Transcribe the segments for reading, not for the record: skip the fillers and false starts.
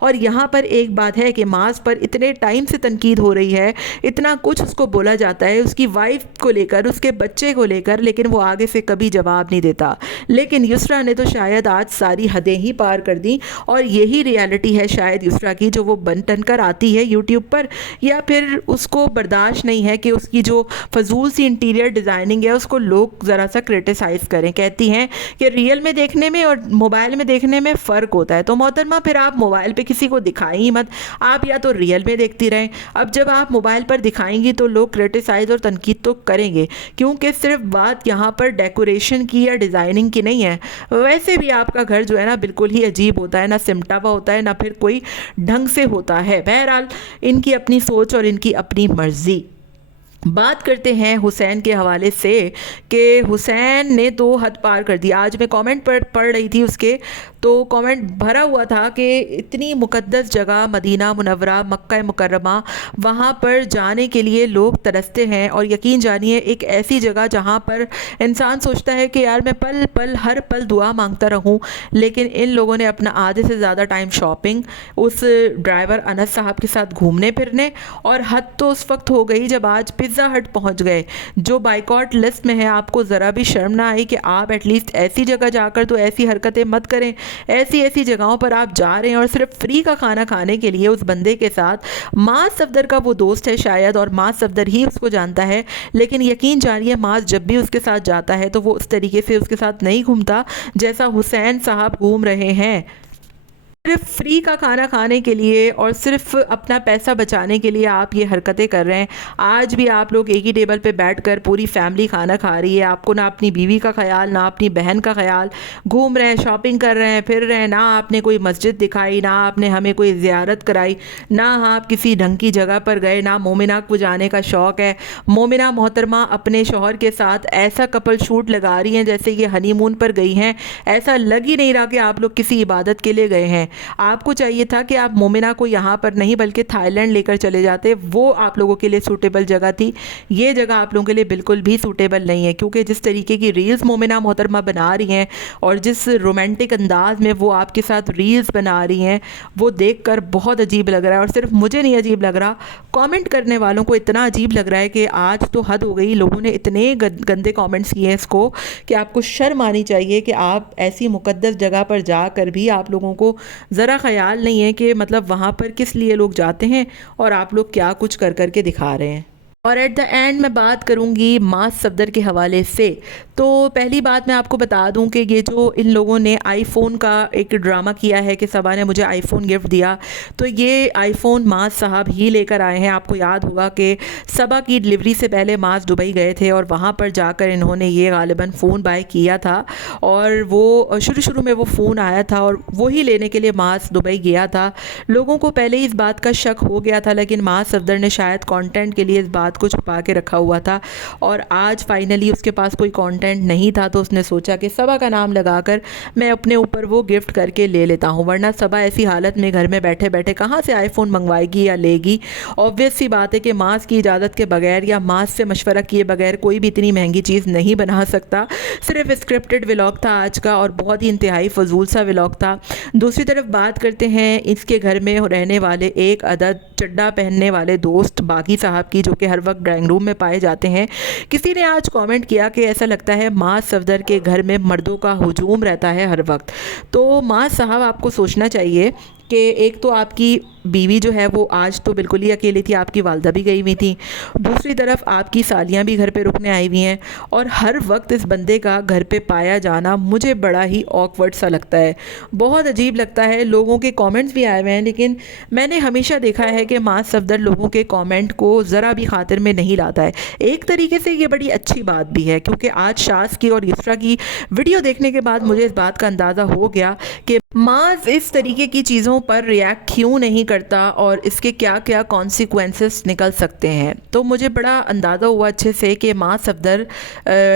اور یہاں پر ایک بات ہے کہ معاذ پر اتنے ٹائم سے تنقید ہو رہی ہے، اتنا کچھ اس کو بولا جاتا ہے اس کی وائف کو لے کر، اس کے بچے کو لے کر، لیکن وہ آگے سے کبھی جواب نہیں دیتا۔ لیکن یسریٰ نے تو شاید آج ساری حدیں ہی پار کر دیں، اور یہی ریالٹی ہے شاید یسریٰ کی جو وہ بن کر آتی ہے یوٹیوب پر، یا پھر اس کو برداشت نہیں ہے کہ اس کی جو فضول سی انٹیریئر ڈیزائننگ ہے اس کو لوگ ذرا سا کرٹیسائز کریں۔ کہتی ہیں کہ ریئل میں دیکھنے میں اور موبائل میں دیکھنے میں فرق ہوتا ہے، تو محترمہ پھر آپ موبائل پہ کسی کو دکھائیں ہی مت، آپ یا تو ریئل میں دیکھتی رہیں۔ اب جب آپ موبائل پر دکھائیں گی تو لوگ کرٹیسائز اور تنقید تو کریں گے، کیونکہ صرف بات یہاں پر ڈیکوریشن کی یا ڈیزائننگ کی نہیں ہے، ویسے بھی آپ کا گھر جو ہے نا بالکل ہی عجیب ہوتا ہے، نہ سمٹا ہوا ہوتا ہے، نہ پھر کوئی ڈھنگ سے ہوتا ہے۔ بہرحال ان کی اپنی سوچ اور ان کی اپنی مرضی۔ بات کرتے ہیں حسین کے حوالے سے کہ حسین نے تو حد پار کر دی۔ آج میں کامنٹ پڑھ رہی تھی اس کے، تو کامنٹ بھرا ہوا تھا کہ اتنی مقدس جگہ مدینہ منورہ مکہ مکرمہ، وہاں پر جانے کے لیے لوگ ترستے ہیں، اور یقین جانیے ایک ایسی جگہ جہاں پر انسان سوچتا ہے کہ یار میں پل پل ہر پل دعا مانگتا رہوں، لیکن ان لوگوں نے اپنا آدھے سے زیادہ ٹائم شاپنگ، اس ڈرائیور انس صاحب کے ساتھ گھومنے پھرنے، اور حد تو اس وقت ہو گئی جب آج پیزا ہٹ پہنچ گئے جو بائیکاٹ لسٹ میں ہے۔ آپ کو ذرا بھی شرم نہ آئی کہ آپ ایٹ لیسٹ ایسی جگہ جا کر تو ایسی حرکتیں مت کریں، ایسی جگہوں پر آپ جا رہے ہیں اور صرف فری کا کھانا کھانے کے لیے اس بندے کے ساتھ۔ معاذ صفدر کا وہ دوست ہے شاید، اور معاذ صفدر ہی اس کو جانتا ہے، لیکن یقین جانیے معاذ جب بھی اس کے ساتھ جاتا ہے تو وہ اس طریقے سے اس کے ساتھ نہیں گھومتا جیسا حسین صاحب گھوم رہے ہیں۔ صرف فری کا کھانا کھانے کے لیے اور صرف اپنا پیسہ بچانے کے لیے آپ یہ حرکتیں کر رہے ہیں۔ آج بھی آپ لوگ ایک ہی ٹیبل پہ بیٹھ کر پوری فیملی کھانا کھا رہی ہے، آپ کو نہ اپنی بیوی کا خیال، نہ اپنی بہن کا خیال، گھوم رہے ہیں، شاپنگ کر رہے ہیں، پھر رہے ہیں، نہ آپ نے کوئی مسجد دکھائی، نہ آپ نے ہمیں کوئی زیارت کرائی، نہ آپ کسی ڈھنگ کی جگہ پر گئے، نہ مومنہ کو جانے کا شوق ہے۔ مومنہ محترمہ اپنے شوہر کے ساتھ ایسا کپل شوٹ لگا رہی ہیں جیسے یہ ہنی مون پر گئی ہیں، ایسا لگ ہی نہیں رہا کہ آپ لوگ کسی عبادت کے لیے گئے ہیں۔ آپ کو چاہیے تھا کہ آپ مومنہ کو یہاں پر نہیں بلکہ تھائی لینڈ لے کر چلے جاتے، وہ آپ لوگوں کے لیے سوٹیبل جگہ تھی۔ یہ جگہ آپ لوگوں کے لیے بالکل بھی سوٹیبل نہیں ہے، کیونکہ جس طریقے کی ریلز مومنہ محترمہ بنا رہی ہیں اور جس رومانٹک انداز میں وہ آپ کے ساتھ ریلز بنا رہی ہیں، وہ دیکھ کر بہت عجیب لگ رہا ہے۔ اور صرف مجھے نہیں عجیب لگ رہا، کامنٹ کرنے والوں کو اتنا عجیب لگ رہا ہے کہ آج تو حد ہو گئی، لوگوں نے اتنے گندے کامنٹس کیے ہیں اس کو کہ آپ کو شرم آنی چاہیے کہ آپ ایسی مقدس جگہ پر جا کر بھی آپ لوگوں کو ذرا خیال نہیں ہے کہ مطلب وہاں پر کس لیے لوگ جاتے ہیں اور آپ لوگ کیا کچھ کر کر کے دکھا رہے ہیں۔ اور ایٹ دا اینڈ میں بات کروں گی معاذ صفدر کے حوالے سے۔ تو پہلی بات میں آپ کو بتا دوں کہ یہ جو ان لوگوں نے آئی فون کا ایک ڈرامہ کیا ہے کہ صبا نے مجھے آئی فون گفٹ دیا، تو یہ آئی فون معاذ صاحب ہی لے کر آئے ہیں۔ آپ کو یاد ہوگا کہ صبا کی ڈلیوری سے پہلے معاذ دبئی گئے تھے اور وہاں پر جا کر انہوں نے یہ غالباً فون بائی کیا تھا، اور وہ شروع میں وہ فون آیا تھا اور وہی لینے کے لیے معاذ دبئی گیا تھا۔ لوگوں کو پہلے اس بات کا شک ہو گیا تھا، لیکن معاذ صفدر نے شاید کانٹینٹ کے لیے اس بات کو چھپا کے رکھا ہوا تھا، اور آج فائنلی اس کے پاس کوئی کانٹینٹ نہیں تھا، تو اس نے سوچا کہ صبا کا نام لگا کر میں اپنے اوپر وہ گفٹ کر کے لے لیتا ہوں، ورنہ صبا ایسی حالت میں گھر میں بیٹھے بیٹھے کہاں سے آئی فون منگوائے گی یا لے گی۔ obvious سی بات ہے کہ معاذ کی اجازت کے بغیر یا معاذ سے مشورہ کیے بغیر کوئی بھی اتنی مہنگی چیز نہیں بنا سکتا۔ صرف اسکرپٹڈ ولاگ تھا آج کا، اور بہت ہی انتہائی فضول سا ولاگ تھا۔ دوسری طرف بات کرتے ہیں اس کے گھر میں رہنے والے ایک عدد چڈا پہننے والے دوست باغی صاحب کی، جو کہ ہر وقت ڈرائنگ روم میں پائے جاتے ہیں۔ کسی نے آج کامنٹ کیا کہ ایسا لگتا ہے معاذ صفدر کے گھر میں مردوں کا ہجوم رہتا ہے ہر وقت۔ تو معاذ صاحب آپ کو سوچنا چاہیے کہ ایک تو آپ کی بیوی جو ہے وہ آج تو بالکل ہی اکیلی تھی، آپ کی والدہ بھی گئی ہوئی تھیں، دوسری طرف آپ کی سالیاں بھی گھر پہ رکنے آئی ہوئی ہیں، اور ہر وقت اس بندے کا گھر پہ پایا جانا مجھے بڑا ہی آکورڈ سا لگتا ہے، بہت عجیب لگتا ہے۔ لوگوں کے کامنٹس بھی آئے ہوئے ہیں، لیکن میں نے ہمیشہ دیکھا ہے کہ معاذ صفدر لوگوں کے کامنٹ کو ذرا بھی خاطر میں نہیں لاتا ہے۔ ایک طریقے سے یہ بڑی اچھی بات بھی ہے، کیونکہ آج شاذ کی اور یسریٰ کی ویڈیو دیکھنے کے بعد مجھے اس بات کا اندازہ ہو گیا کہ معاذ اس طریقے کی چیزوں پر ریاکٹ کیوں نہیں کرتا اور اس کے کیا کیا کانسیکوینسز نکل سکتے ہیں. تو مجھے بڑا اندازہ ہوا اچھے سے کہ ماں صفدر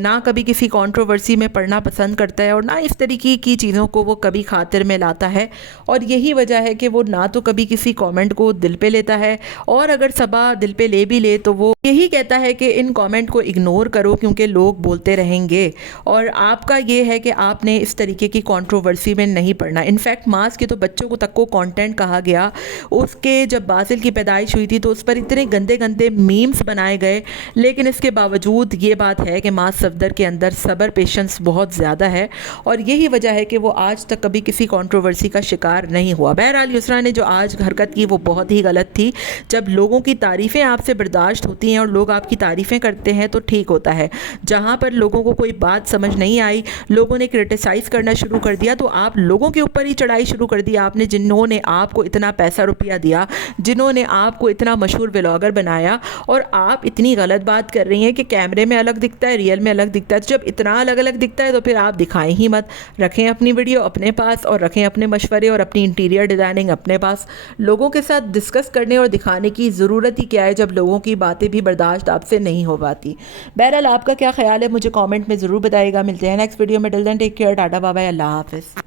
نہ کبھی کسی کنٹروورسی میں پڑھنا پسند کرتا ہے اور نہ اس طریقے کی چیزوں کو وہ کبھی خاطر میں لاتا ہے, اور یہی وجہ ہے کہ وہ نہ تو کبھی کسی کامنٹ کو دل پہ لیتا ہے, اور اگر صبا دل پہ لے بھی لے تو وہ یہی کہتا ہے کہ ان کامنٹ کو اگنور کرو کیونکہ لوگ بولتے رہیں گے. اور آپ کا یہ ہے کہ آپ نے اس طریقے کی کنٹروورسی میں نہیں پڑھنا. انفیکٹ ماس کے تو بچوں کو تک کو کانٹینٹ کہا گیا. اس کے جب باسل کی پیدائش ہوئی تھی تو اس پر اتنے گندے گندے میمز بنائے گئے, لیکن اس کے باوجود یہ بات ہے کہ ماس صفدر کے اندر صبر پیشنس بہت زیادہ ہے, اور یہی وجہ ہے کہ وہ آج تک کبھی کسی کنٹروورسی کا شکار نہیں ہوا. بہرحال یسرا نے جو آج حرکت کی وہ بہت ہی غلط تھی. جب لوگوں کی تعریفیں آپ سے برداشت ہوتی ہیں اور لوگ آپ کی تعریفیں کرتے ہیں تو ٹھیک ہوتا ہے. جہاں پر لوگوں کو کوئی بات سمجھ نہیں آئی, لوگوں نے کرٹیسائز کرنا شروع کر دیا, تو آپ لوگوں کے اوپر ہی چڑھائی شروع کر دی. آپ نے جنہوں نے آپ کو اتنا پیسہ روپیہ دیا, جنہوں نے آپ کو اتنا مشہور ولاگر بنایا, اور آپ اتنی غلط بات کر رہی ہیں کہ کیمرے میں الگ دکھتا ہے, ریئل میں الگ دکھتا ہے. جب اتنا الگ الگ دکھتا ہے تو پھر آپ دکھائیں ہی مت, رکھیں اپنی ویڈیو اپنے پاس اور رکھیں اپنے مشورے اور اپنی انٹیریئر ڈیزائننگ اپنے پاس. لوگوں کے ساتھ ڈسکس کرنے اور دکھانے کی ضرورت ہی کیا ہے جب لوگوں کی باتیں بھی برداشت آپ سے نہیں ہو پاتی. بہرحال آپ کا کیا خیال ہے مجھے کامنٹ میں ضرور بتائیے گا. ملتے ہیں نیکسٹ ویڈیو میں. Till then take care, ta-ta bye bye, اللہ حافظ.